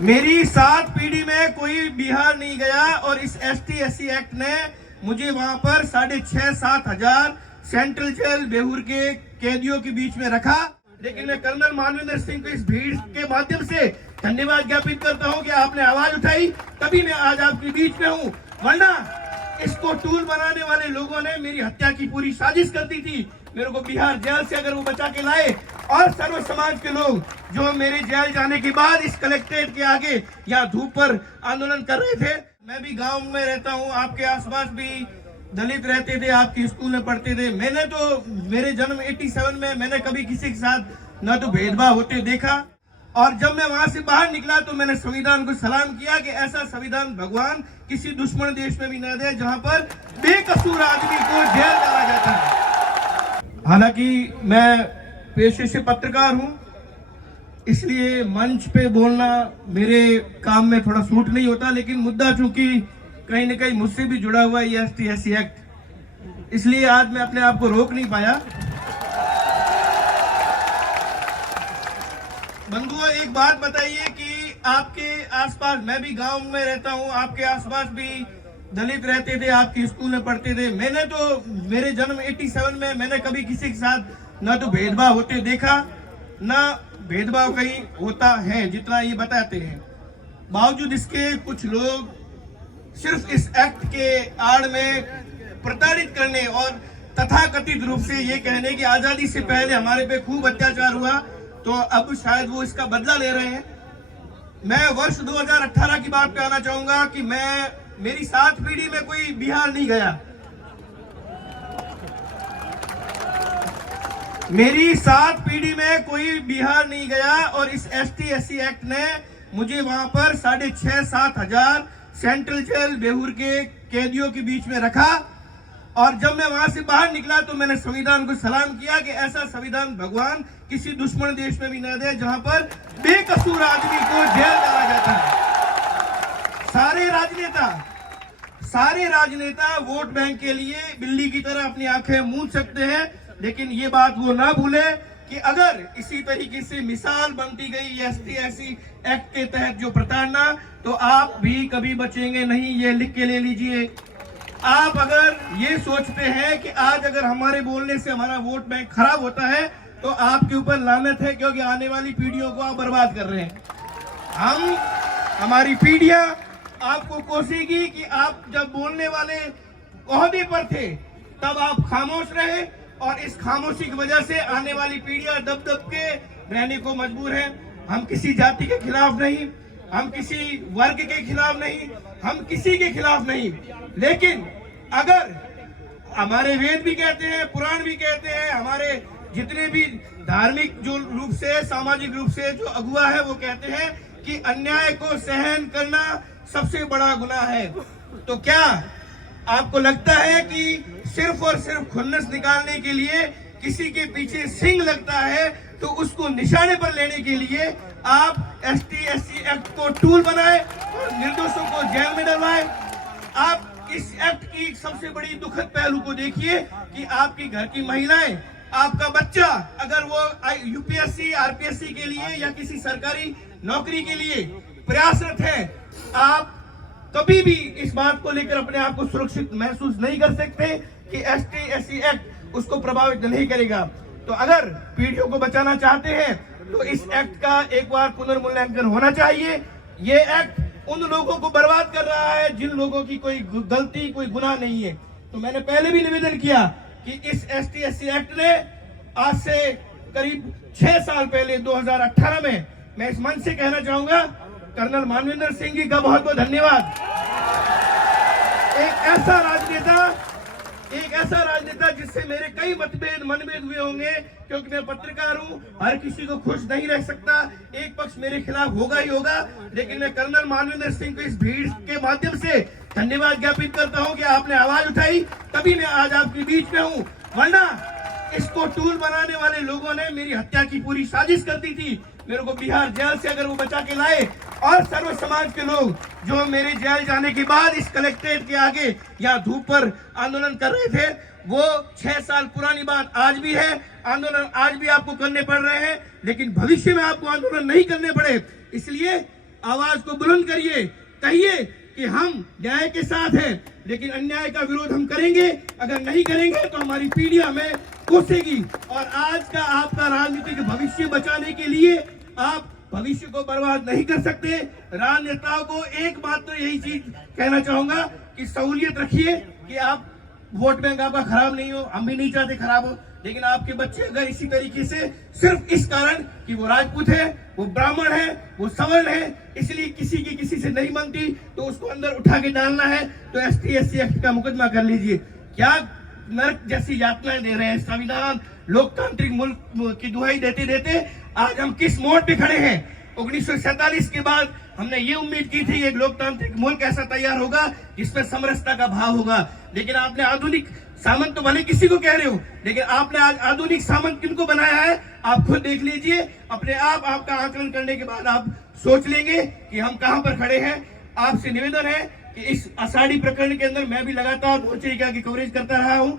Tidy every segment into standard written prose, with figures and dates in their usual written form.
मेरी 7 पीढ़ी में कोई बिहार नहीं गया और इस ST/SC एक्ट ने मुझे वहां पर 6,500-7 हजार सेंट्रल जेल बेहूर के कैदियों के बीच में रखा। लेकिन मैं कर्नल मानवेंद्र सिंह को इस भीड़ के माध्यम से धन्यवाद ज्ञापित करता हूं कि आपने आवाज उठाई, तभी मैं आज आपके बीच में हूं। वरना इसको टूल बनाने वाले लोगों ने मेरी हत्या की पूरी साजिश कर दी थी। मेरे को बिहार जेल से अगर वो बचा के लाए, और सर्व समाज के लोग जो मेरे जेल जाने के बाद इस कलेक्ट्रेट के आगे यहाँ धूप पर आंदोलन कर रहे थे। मैं भी गांव में रहता हूँ, आपके आसपास भी दलित रहते थे, आपके स्कूल में पढ़ते थे। मैंने तो मेरे जन्म 87 में मैंने कभी किसी के साथ न तो भेदभाव होते देखा, और जब मैं वहां से बाहर निकला तो मैंने संविधान को सलाम किया कि ऐसा संविधान भगवान किसी दुश्मन देश में भी न दे जहां पर बेकसूर आदमी को जेल डाला जाता है। हालांकि मैं पेशे से पत्रकार हूं, इसलिए मंच पे बोलना मेरे काम में थोड़ा सूट नहीं होता, लेकिन मुद्दा चूंकि कहीं न कहीं मुझसे भी जुड़ा हुआ है ये ST/SC एक्ट, इसलिए आज मैं अपने आप को रोक नहीं पाया। बंधुओं, एक बात बताइए कि आपके आसपास, मैं भी गांव में रहता हूं, आपके आसपास भी दलित रहते थे, आपके स्कूल में पढ़ते थे। मैंने तो मेरे जन्म 87 में मैंने कभी किसी के साथ न तो भेदभाव होते देखा, न भेदभाव कहीं होता है जितना ये बताते हैं। बावजूद इसके कुछ लोग सिर्फ इस एक्ट के आड़ में प्रताड़ित करने और तथाकथित रूप से ये कहने की आजादी से पहले हमारे पे खूब अत्याचार हुआ, तो अब शायद वो इसका बदला ले रहे हैं। मैं वर्ष 2018 की बात पे आना चाहूंगा कि मेरी 7 पीढ़ी में कोई बिहार नहीं गया। मेरी 7 पीढ़ी में कोई बिहार नहीं गया और इस ST/SC एक्ट ने मुझे वहां पर 6,500-7 हजार सेंट्रल जेल बेहूर के कैदियों के बीच में रखा। और जब मैं वहां से बाहर निकला तो मैंने संविधान को सलाम किया कि ऐसा संविधान भगवान किसी दुश्मन देश में भी न दे जहां पर बेकसूर आदमी को जेल डाला जाता है। सारे राजनेता वोट बैंक के लिए बिल्ली की तरह अपनी आंखें मूंद सकते हैं, लेकिन ये बात वो ना भूले कि अगर इसी तरीके से मिसाल बनती गई ST/SC एक्ट के तहत जो प्रताड़ना, तो आप भी कभी बचेंगे नहीं। ये लिख के ले लीजिए। आप अगर ये सोचते हैं कि आज अगर हमारे बोलने से हमारा वोट बैंक खराब होता है, तो आपके ऊपर लानत है, क्योंकि आने वाली पीढ़ियों को आप बर्बाद कर रहे हैं। हमारी पीढ़ियां आपको कोसेगी कि आप जब बोलने वाले ओहदे पर थे तब आप खामोश रहे, और इस खामोशी की वजह से आने वाली पीढ़ियां दब दब के रहने को मजबूर है। हम किसी जाति के खिलाफ नहीं, हम किसी वर्ग के खिलाफ नहीं, हम किसी के खिलाफ नहीं, लेकिन अगर हमारे वेद भी कहते हैं, पुराण भी कहते हैं, हमारे जितने भी धार्मिक जो रूप से, सामाजिक रूप से जो अगुआ है, वो कहते हैं कि अन्याय को सहन करना सबसे बड़ा गुनाह है। तो क्या आपको लगता है कि सिर्फ और सिर्फ खुन्नस निकालने के लिए किसी के पीछे सिंग लगता है, तो उसको निशाने पर लेने के लिए आप ST/SC एक्ट को टूल बनाए और निर्दोषों को जेल में डलवाए? आप इस एक्ट की सबसे बड़ी दुखद पहलू को देखिए कि आपकी घर की महिलाएं, आपका बच्चा अगर वो UPSC RPSC के लिए या किसी सरकारी नौकरी के लिए प्रयासरत है, आप कभी भी इस बात को लेकर अपने आप को सुरक्षित महसूस नहीं कर सकते कि ST/SC एक्ट उसको प्रभावित नहीं करेगा। तो अगर पीढ़ियों को बचाना चाहते हैं तो इस एक्ट का एक बार पुनर्मूल्यांकन होना चाहिए। ये एक्ट उन लोगों को बर्बाद कर रहा है जिन लोगों की कोई गलती, कोई गुनाह नहीं है। तो मैंने पहले भी निवेदन किया कि इस ST/SC एक्ट ने आज से करीब 6 साल पहले 2018 में, मैं इस मंच से कहना चाहूंगा कर्नल मानवेंद्र सिंह जी का बहुत बहुत धन्यवाद। एक ऐसा राजनेता जिससे मेरे कई मनभेद हुए होंगे, क्योंकि मैं पत्रकार हूं, हर किसी को खुश नहीं रह सकता, एक पक्ष मेरे खिलाफ होगा ही होगा, लेकिन मैं कर्नल मानवेंद्र सिंह को इस भीड़ के माध्यम से धन्यवाद ज्ञापित करता हूं कि आपने आवाज उठाई, तभी मैं आज आपके बीच में हूं। वरना इसको टूल बनाने वाले लोगों ने मेरी हत्या की पूरी साजिश कर दी थी। मेरे को बिहार जेल से अगर वो बचा के लाए, और सर्व समाज के लोग जो मेरे जेल जाने के बाद इस कलेक्ट्रेट के आगे यहाँ धूप पर आंदोलन कर रहे थे, वो 6 साल पुरानी बात आज भी है। आंदोलन आज भी आपको करने पड़ रहे हैं, लेकिन भविष्य में आपको आंदोलन नहीं करने पड़े, इसलिए आवाज को बुलंद करिए, कहिए कि हम न्याय के साथ हैं, लेकिन अन्याय का विरोध हम करेंगे। अगर नहीं करेंगे तो हमारी पीढ़ी हमें कोसेगी। और आज का आपका राजनीतिक भविष्य बचाने के लिए आप भविष्य को बर्बाद नहीं कर सकते। राजनेताओं को एकमात्र यही चीज कहना चाहूंगा कि सहूलियत रखिए कि आप वोट बैंक आपका खराब नहीं हो, हम भी नहीं चाहते खराब हो, लेकिन आपके बच्चे अगर इसी तरीके से सिर्फ इस कारण कि वो राजपूत है, वो ब्राह्मण है, वो सवर्ण है, इसलिए किसी की किसी से नहीं बनती तो उसको अंदर उठा के डालना है, तो ST/SC एक्ट का मुकदमा कर लीजिए। क्या नरक जैसी यातनाएं दे रहे हैं। संविधान लोकतांत्रिक मुल्क की दुहाई देते देते आज हम किस मोड़ पे खड़े हैं। 1947 के बाद हमने ये उम्मीद की थी एक लोकतांत्रिक मुल्क ऐसा तैयार होगा जिसमें समरसता का भाव होगा, लेकिन आपने आधुनिक सामंत तो भले किसी को कह रहे हो, लेकिन आपने आज आधुनिक सामंत किनको बनाया है आप खुद देख लीजिए। अपने आप आपका आकलन करने के बाद आप सोच लेंगे कि हम कहां पर खड़े हैं। आपसे निवेदन है कि इस आषाढ़ी प्रकरण के अंदर मैं भी लगातार मोर्चा की कवरेज करता रहा हूं।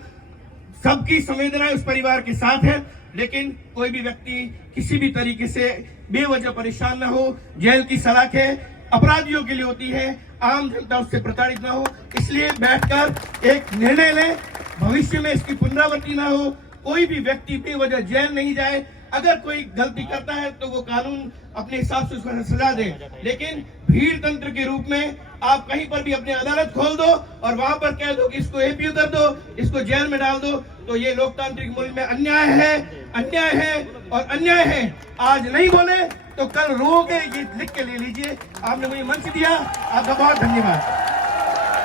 सबकी संवेदनाएं उस परिवार के साथ है, लेकिन कोई भी व्यक्ति किसी भी तरीके से बेवजह परेशान न हो। जेल की सलाखें अपराधियों के लिए होती है, आम जनता उससे प्रताड़ित न हो। इसलिए बैठकर एक निर्णय लें, भविष्य में इसकी पुनरावृत्ति ना हो, कोई भी व्यक्ति बेवजह जेल नहीं जाए। अगर कोई गलती करता है तो वो कानून अपने हिसाब से उसको सजा दे, लेकिन भीड़ तंत्र के रूप में आप कहीं पर भी अपनी अदालत खोल दो और वहां पर कह दो कि इसको APO कर दो, इसको जेल में डाल दो, तो ये लोकतांत्रिक मुल्क में अन्याय है, अन्याय है और अन्याय है। आज नहीं बोले तो कल रोगे, ये लिख के ले लीजिए। आपने मुझे मंच दिया, आपका बहुत धन्यवाद।